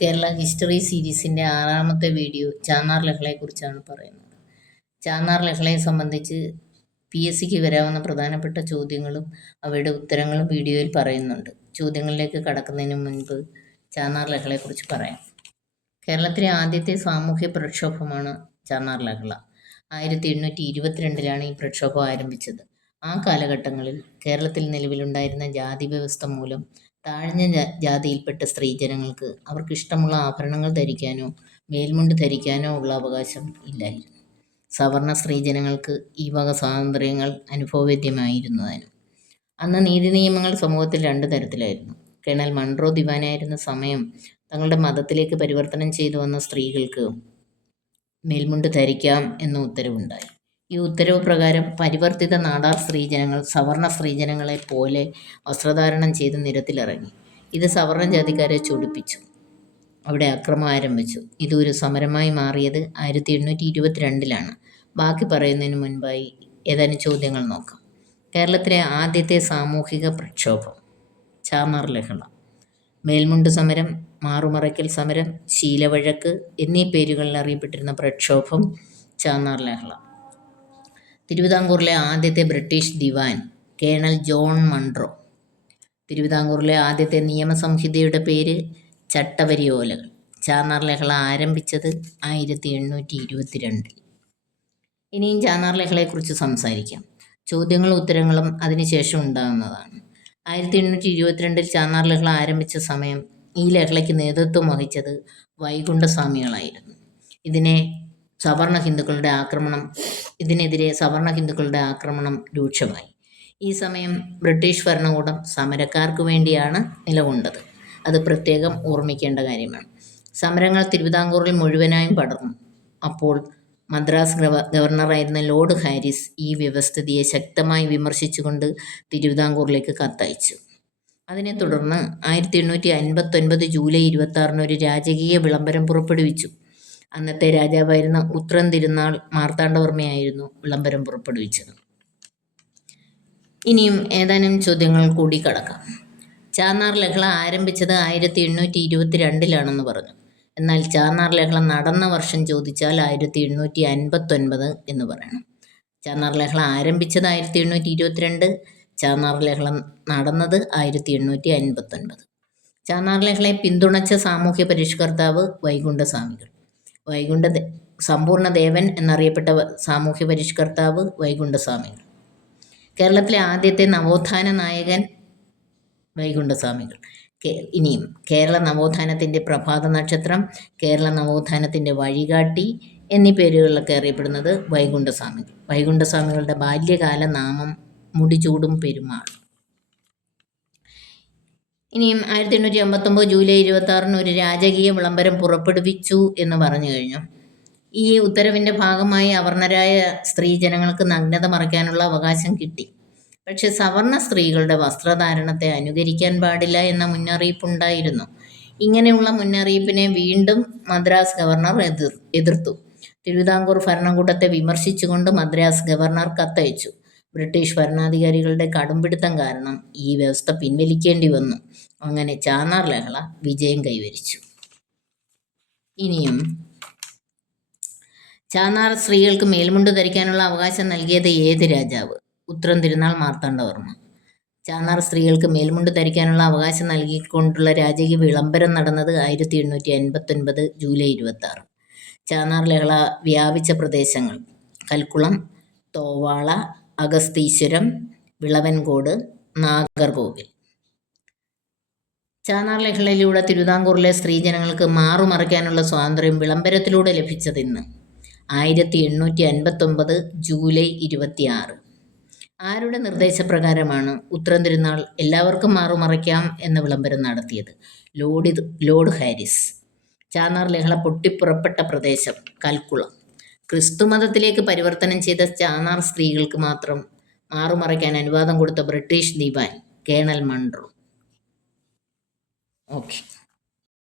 Kerala history സീരീസിൻ്റെ 6ാമത്തെ video Channar ലഹളയെക്കുറിച്ചാണ് പറയുന്നത്. ചാന്നാർ ലഹളയെ സംബന്ധിച്ച് PSCക്ക് വരാവുന്ന പ്രധാനപ്പെട്ട ചോദ്യങ്ങളും അവയുടെ ഉത്തരങ്ങളും വീഡിയോയിൽ പറയുന്നുണ്ട്. ചോദ്യങ്ങളിലേക്ക് കടക്കുന്നതിന് മുൻപ് ചാന്നാർ ലഹളയെക്കുറിച്ച് പറയാം. കേരളത്തിലെ ആദ്യത്തെ സാമൂഹ്യ പ്രക്ഷോഭമാണ് ചാന്നാർ ലഹള. 1822 ഈ പ്രക്ഷോഭം ആരംഭിച്ചത്. ആ കാലഘട്ടങ്ങളിൽ കേരളത്തിൽ നിലവിലുണ്ടായിരുന്ന ജാതി വ്യവസ്ഥ മൂലം താഴ്ന്ന ജാതിയിൽപ്പെട്ട സ്ത്രീജനങ്ങൾക്ക് അവർക്കിഷ്ടമുള്ള ആഭരണങ്ങൾ ധരിക്കാനോ മേൽമുണ്ട് ധരിക്കാനോ ഉള്ള അവകാശം ഇല്ലായിരുന്നു. സവർണ സ്ത്രീജനങ്ങൾക്ക് ഈ വക സ്വാതന്ത്ര്യങ്ങൾ അനുഭവവേദ്യമായിരുന്നതിനും. അന്ന് നീതി നിയമങ്ങൾ സമൂഹത്തിൽ 2 തരത്തിലായിരുന്നു. കേണൽ മൺറോ ദിവാനായിരുന്ന സമയം തങ്ങളുടെ മതത്തിലേക്ക് പരിവർത്തനം ചെയ്തു വന്ന സ്ത്രീകൾക്ക് മേൽമുണ്ട് ധരിക്കാം എന്ന ഉത്തരവുണ്ടായി. ഈ ഉത്തരവ് പ്രകാരം പരിവർത്തിത നാടാർ സ്ത്രീജനങ്ങൾ സവർണ സ്ത്രീജനങ്ങളെ പോലെ വസ്ത്രധാരണം ചെയ്ത് നിരത്തിലിറങ്ങി. ഇത് സവർണ ജാതിക്കാരെ ചൊടിപ്പിച്ചു. അവിടെ അക്രമം ആരംഭിച്ചു. ഇതൊരു സമരമായി മാറിയത് 1822 ബാക്കി പറയുന്നതിന് മുൻപായി ഏതാനും ചോദ്യങ്ങൾ നോക്കാം. കേരളത്തിലെ ആദ്യത്തെ സാമൂഹിക പ്രക്ഷോഭം ചാന്നാർ ലഹള. മേൽമുണ്ട് സമരം, മാറുമറയ്ക്കൽ സമരം, ശീലവഴക്ക് എന്നീ പേരുകളിൽ അറിയപ്പെട്ടിരുന്ന പ്രക്ഷോഭം ചാന്നാർ ലഹള. തിരുവിതാംകൂറിലെ ആദ്യത്തെ ബ്രിട്ടീഷ് ദിവാൻ കേണൽ ജോൺ മൺറോ. തിരുവിതാംകൂറിലെ ആദ്യത്തെ നിയമസംഹിതയുടെ പേര് ചട്ടവരിയോലകൾ. ചാന്നാർ ലഹള ആരംഭിച്ചത് 1822. ഇനിയും ചാന്നാർ ലഹളയെക്കുറിച്ച് സംസാരിക്കാം. ചോദ്യങ്ങളും ഉത്തരങ്ങളും അതിനുശേഷം ഉണ്ടാകുന്നതാണ്. 1822 ചാന്നാർ ലഹള ആരംഭിച്ച സമയം ഈ ലഹളയ്ക്ക് നേതൃത്വം വഹിച്ചത് വൈകുണ്ഠസ്വാമികളായിരുന്നു. ഇതിനെതിരെ സവർണ ഹിന്ദുക്കളുടെ ആക്രമണം രൂക്ഷമായി. ഈ സമയം ബ്രിട്ടീഷ് ഭരണകൂടം സമരക്കാർക്ക് വേണ്ടിയാണ് നിലകൊണ്ടത്. അത് പ്രത്യേകം ഓർമ്മിക്കേണ്ട കാര്യമാണ്. സമരങ്ങൾ തിരുവിതാംകൂറിൽ മുഴുവനായും പടർന്നു. അപ്പോൾ മദ്രാസ് ഗവർണറായിരുന്ന ലോർഡ് ഹാരിസ് ഈ വ്യവസ്ഥിതിയെ ശക്തമായി വിമർശിച്ചുകൊണ്ട് തിരുവിതാംകൂറിലേക്ക് കത്തയച്ചു. അതിനെ തുടർന്ന് 1859 ജൂലൈ 26 ഒരു രാജകീയ വിളംബരം പുറപ്പെടുവിച്ചു. അന്നത്തെ രാജാവായിരുന്ന ഉത്രം തിരുനാൾ മാർത്താണ്ഡവർമ്മയായിരുന്നു വിളംബരം പുറപ്പെടുവിച്ചത്. ഇനിയും ഏതാനും ചോദ്യങ്ങൾ കൂടി കടക്കാം. ചാന്നാർ ലഹള ആരംഭിച്ചത് 1822 പറഞ്ഞു. എന്നാൽ ചാന്നാർ ലഹള നടന്ന വർഷം ചോദിച്ചാൽ 1859 എന്ന് പറയണം. ചാന്നാർ ലഹള ആരംഭിച്ചത് 1822, ചാന്നാർ ലഹള നടന്നത് 1859. ചാന്നാർ ലഹളയെ പിന്തുണച്ച സാമൂഹ്യ പരിഷ്കർത്താവ് വൈകുണ്ഠസ്വാമികൾ. സമ്പൂർണ്ണദേവൻ എന്നറിയപ്പെട്ട സാമൂഹ്യ പരിഷ്കർത്താവ് വൈകുണ്ഠസ്വാമികൾ. കേരളത്തിലെ ആദ്യത്തെ നവോത്ഥാന നായകൻ വൈകുണ്ഠസ്വാമികൾ. ഇനിയും കേരള നവോത്ഥാനത്തിൻ്റെ പ്രഭാത നക്ഷത്രം, കേരള നവോത്ഥാനത്തിൻ്റെ വഴികാട്ടി എന്നീ പേരുകളിലൊക്കെ അറിയപ്പെടുന്നത് വൈകുണ്ഠസ്വാമികൾ. വൈകുണ്ഠസ്വാമികളുടെ ബാല്യകാല നാമം മുടിചൂടും പെരുമാൾ. ഇനിയും 1859 ജൂലൈ 26 ഒരു രാജകീയ വിളംബരം പുറപ്പെടുവിച്ചു എന്ന് പറഞ്ഞു കഴിഞ്ഞു. ഈ ഉത്തരവിൻ്റെ ഭാഗമായി അവർണരായ സ്ത്രീജനങ്ങൾക്ക് നഗ്നത മറയ്ക്കാനുള്ള അവകാശം കിട്ടി. പക്ഷെ സവർണ സ്ത്രീകളുടെ വസ്ത്രധാരണത്തെ അനുകരിക്കാൻ പാടില്ല എന്ന മുന്നറിയിപ്പുണ്ടായിരുന്നു. ഇങ്ങനെയുള്ള മുന്നറിയിപ്പിനെ വീണ്ടും മദ്രാസ് ഗവർണർ എതിർത്തു. തിരുവിതാംകൂർ ഭരണകൂടത്തെ വിമർശിച്ചുകൊണ്ട് മദ്രാസ് ഗവർണർ കത്തയച്ചു. ബ്രിട്ടീഷ് ഭരണാധികാരികളുടെ കടുംപിടുത്തം കാരണം ഈ വ്യവസ്ഥ പിൻവലിക്കേണ്ടി വന്നു. അങ്ങനെ ചാന്നാർ ലഹള വിജയം കൈവരിച്ചു. ഇനിയും ചാന്നാർ സ്ത്രീകൾക്ക് മേൽമുണ്ട് ധരിക്കാനുള്ള അവകാശം നൽകിയത് ഏത് രാജാവ്? ഉത്രം തിരുനാൾ മാർത്താണ്ഡവർമ്മ. ചാന്നാർ സ്ത്രീകൾക്ക് മേൽമുണ്ട് ധരിക്കാനുള്ള അവകാശം നൽകിക്കൊണ്ടുള്ള രാജകീയ വിളംബരം നടന്നത് 1859 ജൂലൈ 26. ചാന്നാർ ലഹള വ്യാപിച്ച പ്രദേശങ്ങൾ: കൽക്കുളം, തോവാള, അഗസ്തീശ്വരം, വിളവൻകോട്, നാഗർകോവിൽ. ചാന്നാർ ലഹളയിലൂടെ തിരുവിതാംകൂറിലെ സ്ത്രീജനങ്ങൾക്ക് മാറുമറയ്ക്കാനുള്ള സ്വാതന്ത്ര്യം വിളംബരത്തിലൂടെ ലഭിച്ചതെന്ന് 1859 ജൂലൈ 26. ആരുടെ നിർദ്ദേശപ്രകാരമാണ് ഉത്രം തിരുനാൾ എല്ലാവർക്കും മാറുമറയ്ക്കാം എന്ന വിളംബരം നടത്തിയത്? ലോർഡ് ഹാരിസ്. ചാന്നാർ ലഹള പൊട്ടിപ്പുറപ്പെട്ട പ്രദേശം കൽക്കുളം. ക്രിസ്തുമതത്തിലേക്ക് പരിവർത്തനം ചെയ്ത ചാന്നാർ സ്ത്രീകൾക്ക് മാത്രം മാറുമറയ്ക്കാൻ അനുവാദം കൊടുത്ത ബ്രിട്ടീഷ് ദിവാൻ കേണൽ മൺറോ. ഓക്കെ.